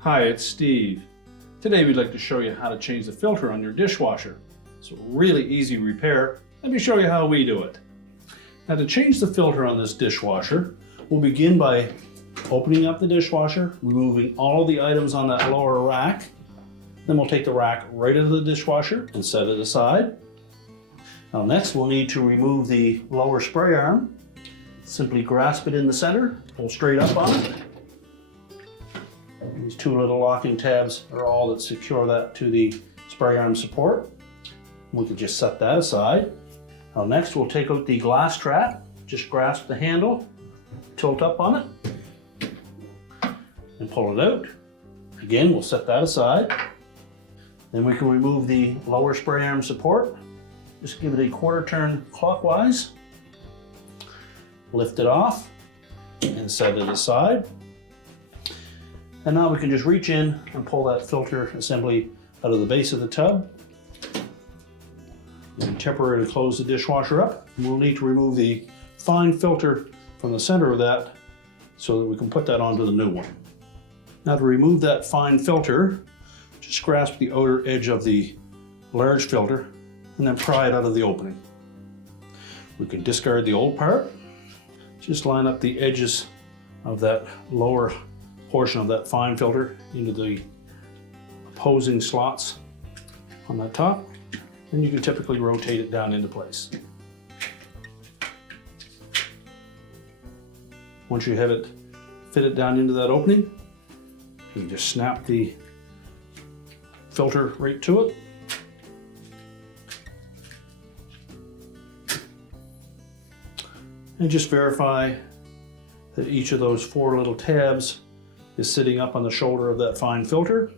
Hi, it's Steve. Today we'd like to show you how to change the filter on your dishwasher. It's a really easy repair. Let me show you how we do it. Now, to change the filter on this dishwasher, we'll begin by opening up the dishwasher, removing all of the items on that lower rack. Then we'll take the rack right into the dishwasher and set it aside. Now next we'll need to remove the lower spray arm. Simply grasp it in the center, pull straight up on it. These two little locking tabs are all that secure that to the spray arm support. We can just set that aside. Now next we'll take out the glass trap. Just grasp the handle, tilt up on it, and pull it out. Again, we'll set that aside. Then we can remove the lower spray arm support. Just give it a quarter turn clockwise. Lift it off and set it aside. And now we can just reach in and pull that filter assembly out of the base of the tub. We can temporarily close the dishwasher up. And we'll need to remove the fine filter from the center of that so that we can put that onto the new one. Now to remove that fine filter, just grasp the outer edge of the large filter and then pry it out of the opening. We can discard the old part. Just line up the edges of that lower portion of that fine filter into the opposing slots on that top, and you can typically rotate it down into place. Once you have it fitted down into that opening, you can just snap the filter right to it. And just verify that each of those four little tabs is sitting up on the shoulder of that fine filter.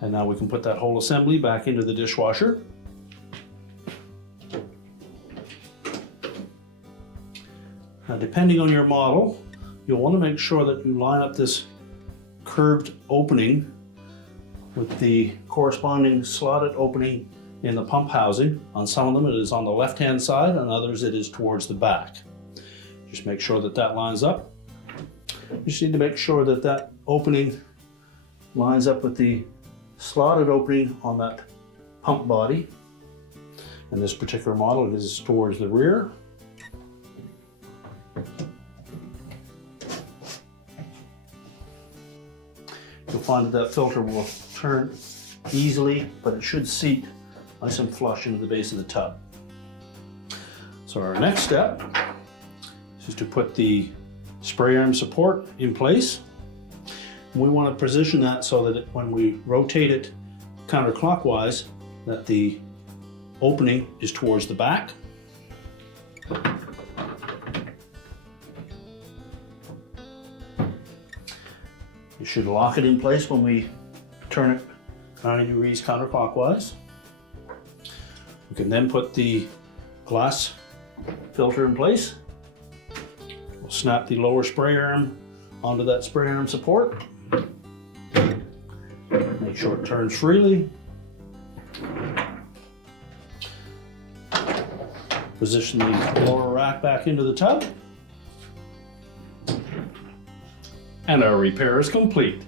And now we can put that whole assembly back into the dishwasher. Now, depending on your model, you'll want to make sure that you line up this curved opening with the corresponding slotted opening in the pump housing. On some of them it is on the left-hand side, on others it is towards the back. Just make sure that that lines up. You just need to make sure that that opening lines up with the slotted opening on that pump body. In this particular model, it is towards the rear. You'll find that that filter will turn easily, but it should seat nice and flush into the base of the tub. So our next step is to put the spray arm support in place. We want to position that so that when we rotate it counterclockwise, that the opening is towards the back. You should lock it in place when we turn it 90 degrees counterclockwise. We can then put the glass filter in place. We'll snap the lower spray arm onto that spray arm support. Make sure it turns freely. Position the lower rack back into the tub. And our repair is complete.